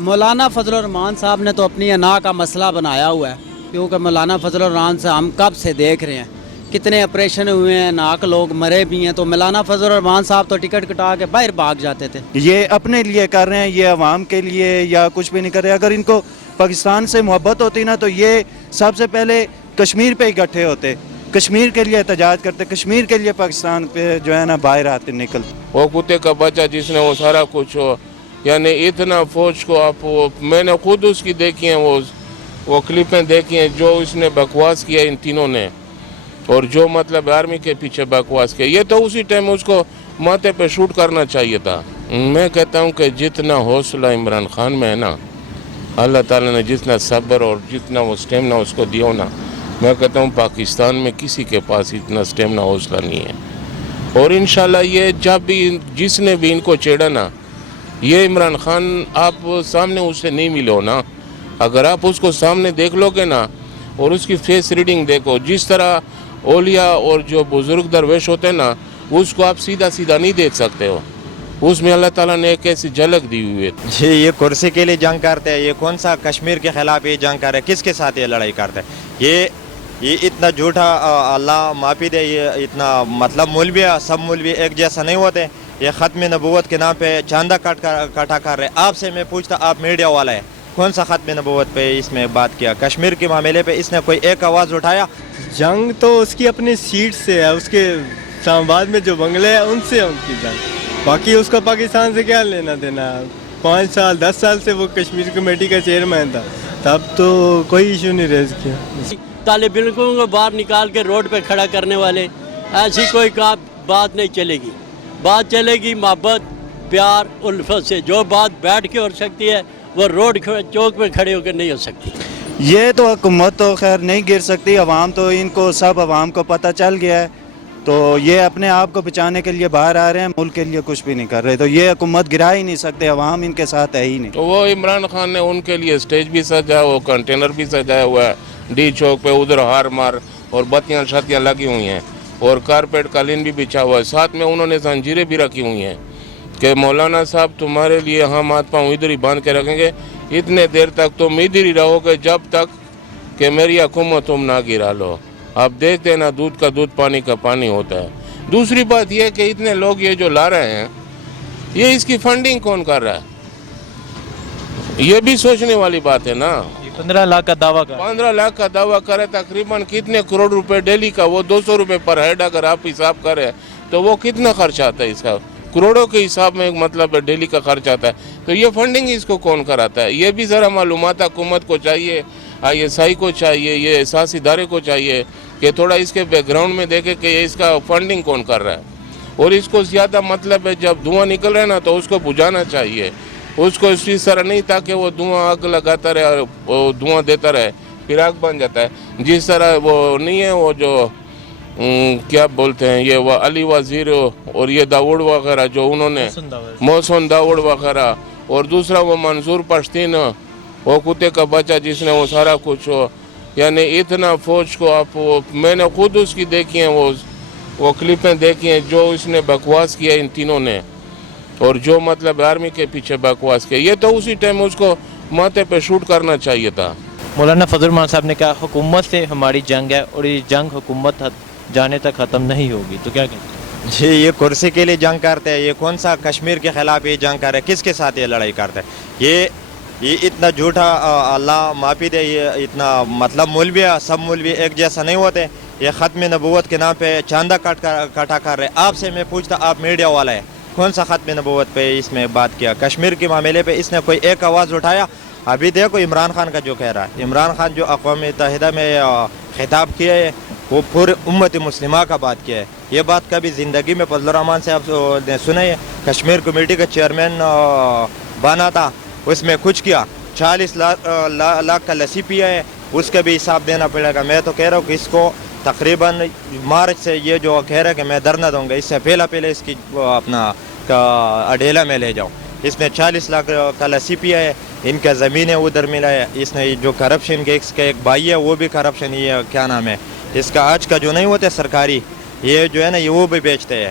مولانا فضل الرحمان صاحب نے تو اپنی انا کا مسئلہ بنایا ہوا ہے، کیونکہ مولانا فضل الرحمان سے ہم کب سے دیکھ رہے ہیں کتنے آپریشن ہوئے ہیں، ناک لوگ مرے بھی ہیں، تو مولانا فضل الرحمان صاحب تو ٹکٹ کٹا کے باہر بھاگ جاتے تھے۔ یہ اپنے لیے کر رہے ہیں، یہ عوام کے لیے یا کچھ بھی نہیں کر رہے۔ اگر ان کو پاکستان سے محبت ہوتی نا تو یہ سب سے پہلے کشمیر پہ اکٹھے ہوتے، کشمیر کے لیے احتجاج کرتے، کشمیر کے لیے پاکستان پہ جو ہے نا باہر آتے نکلتے۔ وہ کتے کا بچہ جس نے وہ سارا کچھ ہو، یعنی اتنا فوج کو آپ میں نے خود اس کی دیکھی ہیں وہ کلپیں دیکھی ہیں جو اس نے بکواس کیا ان تینوں نے، اور جو مطلب آرمی کے پیچھے بکواس کیا، یہ تو اسی ٹائم اس کو ماتھے پہ شوٹ کرنا چاہیے تھا۔ میں کہتا ہوں کہ جتنا حوصلہ عمران خان میں ہے نا، اللہ تعالیٰ نے جتنا صبر اور جتنا وہ سٹیمنا اس کو دیا نا، میں کہتا ہوں پاکستان میں کسی کے پاس اتنا سٹیمنا حوصلہ نہیں ہے۔ اور انشاءاللہ یہ جب بھی جس نے بھی ان کو چھیڑا نا، یہ عمران خان آپ سامنے اس سے نہیں ملے ہو نا، اگر آپ اس کو سامنے دیکھ لو گے نا اور اس کی فیس ریڈنگ دیکھو، جس طرح اولیاء اور جو بزرگ درویش ہوتے ہیں نا، اس کو آپ سیدھا سیدھا نہیں دیکھ سکتے ہو، اس میں اللہ تعالیٰ نے ایک ایسی جھلک دی ہوئی ہے۔ جی یہ کرسی کے لیے جنگ کرتے ہیں، یہ کون سا کشمیر کے خلاف یہ جنگ کر رہے ہیں، کس کے ساتھ یہ لڑائی کرتے ہیں؟ یہ اتنا جھوٹا، اللہ معافی دے، یہ اتنا مطلب مولوی سب مولوی ایک جیسا نہیں ہوتے، یہ ختم نبوت کے نام پہ چاندہ کٹا کر رہے۔ آپ سے میں پوچھتا، آپ میڈیا والا ہے، کون سا ختم نبوت پہ اس میں بات کیا؟ کشمیر کے معاملے پہ اس نے کوئی ایک آواز اٹھایا؟ جنگ تو اس کی اپنی سیٹ سے ہے، اس کے اسلام آباد میں جو بنگلے ہیں ان سے ہے ان کی جنگ، باقی اس کو پاکستان سے کیا لینا دینا۔ 5 سال 10 سال سے وہ کشمیر کمیٹی کا چیئرمین تھا، تب تو کوئی ایشو نہیں ریز کیا۔ طالب علموں کو باہر نکال کے روڈ پہ کھڑا کرنے والے، ایسی کوئی بات نہیں چلے گی۔ بات چلے گی محبت، پیار، الفت سے۔ جو بات بیٹھ کے ہو سکتی ہے وہ روڈ چوک پہ کھڑے ہو کے نہیں ہو سکتی۔ یہ تو حکومت تو خیر نہیں گر سکتی، عوام تو ان کو سب عوام کو پتہ چل گیا ہے، تو یہ اپنے آپ کو بچانے کے لیے باہر آ رہے ہیں، ملک کے لیے کچھ بھی نہیں کر رہے، تو یہ حکومت گرا ہی نہیں سکتے، عوام ان کے ساتھ ہے ہی نہیں۔ تو وہ عمران خان نے ان کے لیے سٹیج بھی سجا، وہ کنٹینر بھی سجایا ہوا ہے ڈی چوک پہ، ادھر ہار مار اور بتیاں شتیاں لگی ہوئی ہیں اور کارپیٹ قالین بھی بچھا ہوا ہے، ساتھ میں انہوں نے زنجیریں بھی رکھی ہوئی ہیں کہ مولانا صاحب تمہارے لیے ہم ہاتھ پاؤں ادھر ہی باندھ کے رکھیں گے، اتنے دیر تک تم ادھر ہی رہو گے جب تک کہ میری حکومت تم نہ گرا لو۔ اب دیکھتے نا، دودھ کا دودھ پانی کا پانی ہوتا ہے۔ دوسری بات یہ کہ اتنے لوگ یہ جو لا رہے ہیں، یہ اس کی فنڈنگ کون کر رہا ہے؟ یہ بھی سوچنے والی بات ہے نا۔ 15 لاکھ کا دعویٰ کر 15 لاکھ کا دعویٰ کرے، تقریباً کتنے کروڑ روپے ڈیلی کا، وہ 200 روپے پر ہیڈ اگر آپ حساب کریں تو وہ کتنا خرچ آتا ہے اس کا؟ کروڑوں کے حساب میں مطلب ڈیلی کا خرچ آتا ہے، تو یہ فنڈنگ اس کو کون کراتا ہے؟ یہ بھی ذرا معلومات حکومت کو چاہیے، ISI کو چاہیے، یہ احساس ادارے کو چاہیے کہ تھوڑا اس کے بیک گراؤنڈ میں دیکھے کہ اس کا فنڈنگ کون کر رہا ہے، اور اس کو زیادہ مطلب ہے جب دھواں نکل رہا ہے نا تو اس کو بجھانا چاہیے، اس کو اس طرح نہیں تاکہ وہ دھواں آگ لگاتا رہے اور وہ دھواں دیتا رہے، پھر آگ بن جاتا ہے۔ جس طرح وہ نہیں ہے، وہ جو کیا بولتے ہیں، یہ وہ علی وزیر اور یہ داؤد وغیرہ جو انہوں نے، محسن داؤد وغیرہ، اور دوسرا وہ منظور پشتین، وہ کتے کا بچہ جس نے وہ سارا کچھ ہو، یعنی اتنا فوج کو آپ میں نے خود اس کی دیکھی ہیں وہ کلپیں دیکھی ہیں جو اس نے بکواس کیا ان تینوں نے، اور جو مطلب آرمی کے پیچھے بکواس کیا، یہ تو اسی ٹائم اس کو ماتھے پہ شوٹ کرنا چاہیے تھا۔ مولانا فضل الرحمان صاحب نے کہا حکومت سے ہماری جنگ ہے اور یہ جنگ حکومت جانے تک ختم نہیں ہوگی، تو کیا کہتے ہیں؟ جی یہ کرسی کے لیے جنگ کرتے ہیں، یہ کون سا کشمیر کے خلاف یہ جنگ کر رہے ہیں، کس کے ساتھ یہ لڑائی کرتے ہیں؟ یہ اتنا جھوٹا، اللہ معافی دے، یہ اتنا مطلب مولوی سب مولوی ایک جیسا نہیں ہوتے، یہ ختم نبوت کے نام پہ چاندہ کٹا کر رہے۔ آپ سے میں پوچھتا، آپ میڈیا والا ہے، کون سا ختم نبوت پہ اس میں بات کیا؟ کشمیر کے معاملے پہ اس نے کوئی ایک آواز اٹھایا؟ ابھی دیکھو عمران خان کا جو کہہ رہا ہے، عمران خان جو اقوام متحدہ میں خطاب کیا ہے وہ پورے امت مسلمہ کا بات کیا ہے۔ یہ بات کبھی زندگی میں فضل الرحمان صاحب نے سنی ہے؟ کشمیر کمیٹی کا چیئرمین بنا تھا، اس میں کچھ کیا، 40 لاکھ کا لسی پیا ہے، اس کا بھی حساب دینا پڑے گا۔ میں تو کہہ رہا ہوں کہ اس کو تقریباً مارچ سے یہ جو کہہ رہا ہے کہ میں دھرنا دوں گا، اس سے پہلے اس کی اپنا اڈیلا میں لے جاؤں۔ اس نے 40 لاکھ کا لسی پیا ہے، ان کا زمینیں ادھر ملا ہے، اس نے جو کرپشن کے اس کا ایک بھائی ہے وہ بھی کرپشن، یہ کیا نام ہے اس کا، آج کا جو نہیں ہوتے سرکاری، یہ جو ہے نا یہ وہ بھی بیچتے ہیں،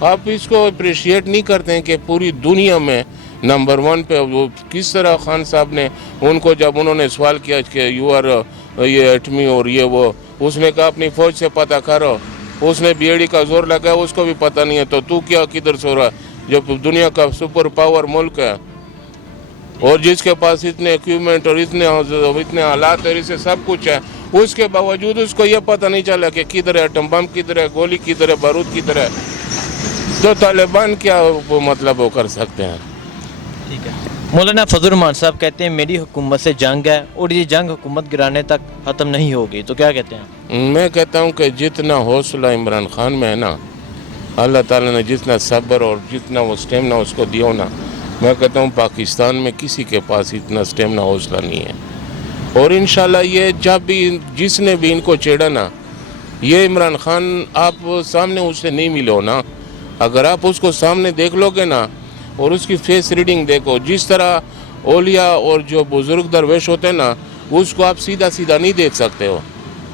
آپ اس کو اپریشیٹ نہیں کرتے ہیں کہ پوری دنیا میں نمبر 1 پہ وہ کس طرح خان صاحب نے ان کو جب انہوں نے سوال کیا کہ یو آر یہ ایٹمی اور یہ وہ، اس نے کہا اپنی فوج سے پتہ کرو، اس نے بیڑی کا زور لگایا، اس کو بھی پتہ نہیں ہے، تو کیا کدھر سے ہو رہا ہے؟ جو دنیا کا سپر پاور ملک ہے اور جس کے پاس اتنے ایکوپمنٹ اور اتنے آلات اور اسے سب کچھ ہے، اس کے باوجود اس کو یہ پتہ نہیں چلا کہ کدھر ہے ایٹم بم، کدھر ہے گولی، کدھر ہے بارود، کدھر ہے، تو طالبان کیا وہ مطلب وہ کر سکتے ہیں؟ ٹھیک ہے. مولانا فضل الرحمان صاحب کہتے ہیں میری حکومت سے جنگ ہے اور یہ جنگ حکومت گرانے تک ختم نہیں ہوگی، تو کیا کہتے ہیں؟ میں کہتا ہوں کہ جتنا حوصلہ عمران خان میں ہے نا، اللہ تعالیٰ نے جتنا صبر اور جتنا وہ سٹیمنا اس کو دیا نا، میں کہتا ہوں پاکستان میں کسی کے پاس اتنا سٹیمنا حوصلہ نہیں ہے. اور انشاءاللہ یہ جب بھی جس نے بھی ان کو چھیڑا نا، یہ عمران خان آپ سامنے اس سے نہیں ملو نا، اگر آپ اس کو سامنے دیکھ لو گے نا اور اس کی فیس ریڈنگ دیکھو، جس طرح اولیاء اور جو بزرگ درویش ہوتے ہیں نا، اس کو آپ سیدھا نہیں دیکھ سکتے ہو،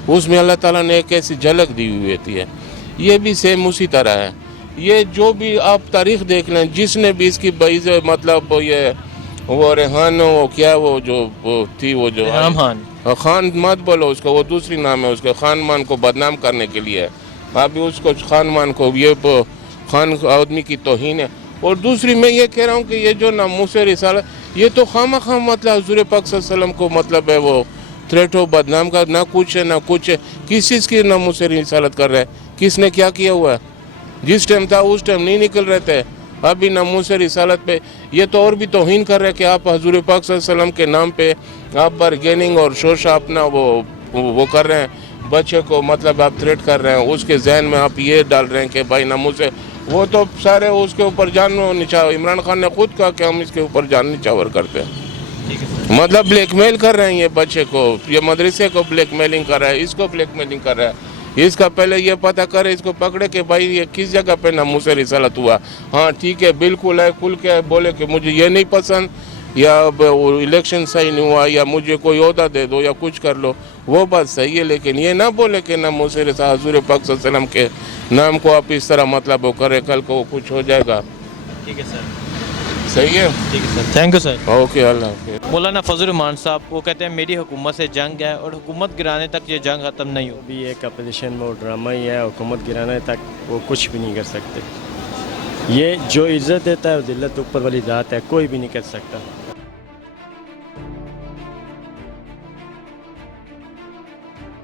اس میں اللہ تعالیٰ نے ایک ایسی جھلک دی ہوئی ہوتی ہے. یہ بھی سیم اسی طرح ہے. یہ جو بھی آپ تاریخ دیکھ لیں، جس نے بھی اس کی بعض مطلب یہ وہ ریحان وہ کیا وہ جو تھی وہ جو ریحام خان مت بولو اس کو، وہ دوسری نام ہے اس کے، خان مان کو بدنام کرنے کے لیے ابھی اس کو خان مان کو یہ خان آدمی کی توہین ہے. اور دوسری میں یہ کہہ رہا ہوں کہ یہ جو ناموس رسالت، یہ تو خواہ مطلب حضور پاک صلی اللہ علیہ وسلم کو مطلب ہے وہ تھریٹ ہو بدنام کا، نہ کچھ ہے نہ کچھ ہے. کس چیز کی ناموس رسالت کر رہا ہے؟ کس نے کیا کیا ہوا ہے؟ جس ٹائم تھا اس ٹائم نہیں نکل رہے تھے، ابھی ناموس رسالت پہ یہ تو اور بھی توہین کر رہے ہیں کہ آپ حضور پاک صلی اللہ علیہ وسلم کے نام پہ آپ بارگیننگ اور شوشہ اپنا وہ کر رہے ہیں، بچے کو مطلب آپ تھریٹ کر رہے ہیں، اس کے ذہن میں آپ یہ ڈال رہے ہیں کہ بھائی ناموس ہے. وہ تو سارے اس کے اوپر جان نچاور، عمران خان نے خود کہا کہ ہم اس کے اوپر جان نچاور کرتے ہیں. مطلب بلیک میل کر رہے ہیں یہ بچے کو، یہ مدرسے کو بلیک میلنگ کر رہا ہے، اس کو بلیک میلنگ کر رہا ہے. اس کا پہلے یہ پتہ کرے، اس کو پکڑے کہ بھائی یہ کس جگہ پہ ناموس رسالت ہوا. ہاں ٹھیک ہے، بالکل ہے، کھل کے بولے کہ مجھے یہ نہیں پسند، یا الیکشن صحیح نہیں ہوا، یا مجھے کوئی عہدہ دے دو یا کچھ کر لو، وہ بات صحیح ہے. لیکن یہ نہ بولے کہ ناموس رسالت حضور پاک صلی اللہ علیہ وسلم کے نام کو آپ اس طرح مطلب وہ کرے، کل کو کچھ ہو جائے گا. ٹھیک ہے سر، صحیح ہے. ٹھیک ہے سر، تھینک یو سر. اوکے، اللہ حافظ. مولانا فضل الرحمان صاحب وہ کہتے ہیں میری حکومت سے جنگ ہے اور حکومت گرانے تک یہ جنگ ختم نہیں ہوگی. بھی ایک اپوزیشن میں وہ ڈرامہ ہی ہے، حکومت گرانے تک وہ کچھ بھی نہیں کر سکتے. یہ جو عزت دیتا ہے وہ ذلت اوپر والی ذات ہے، کوئی بھی نہیں کر سکتا.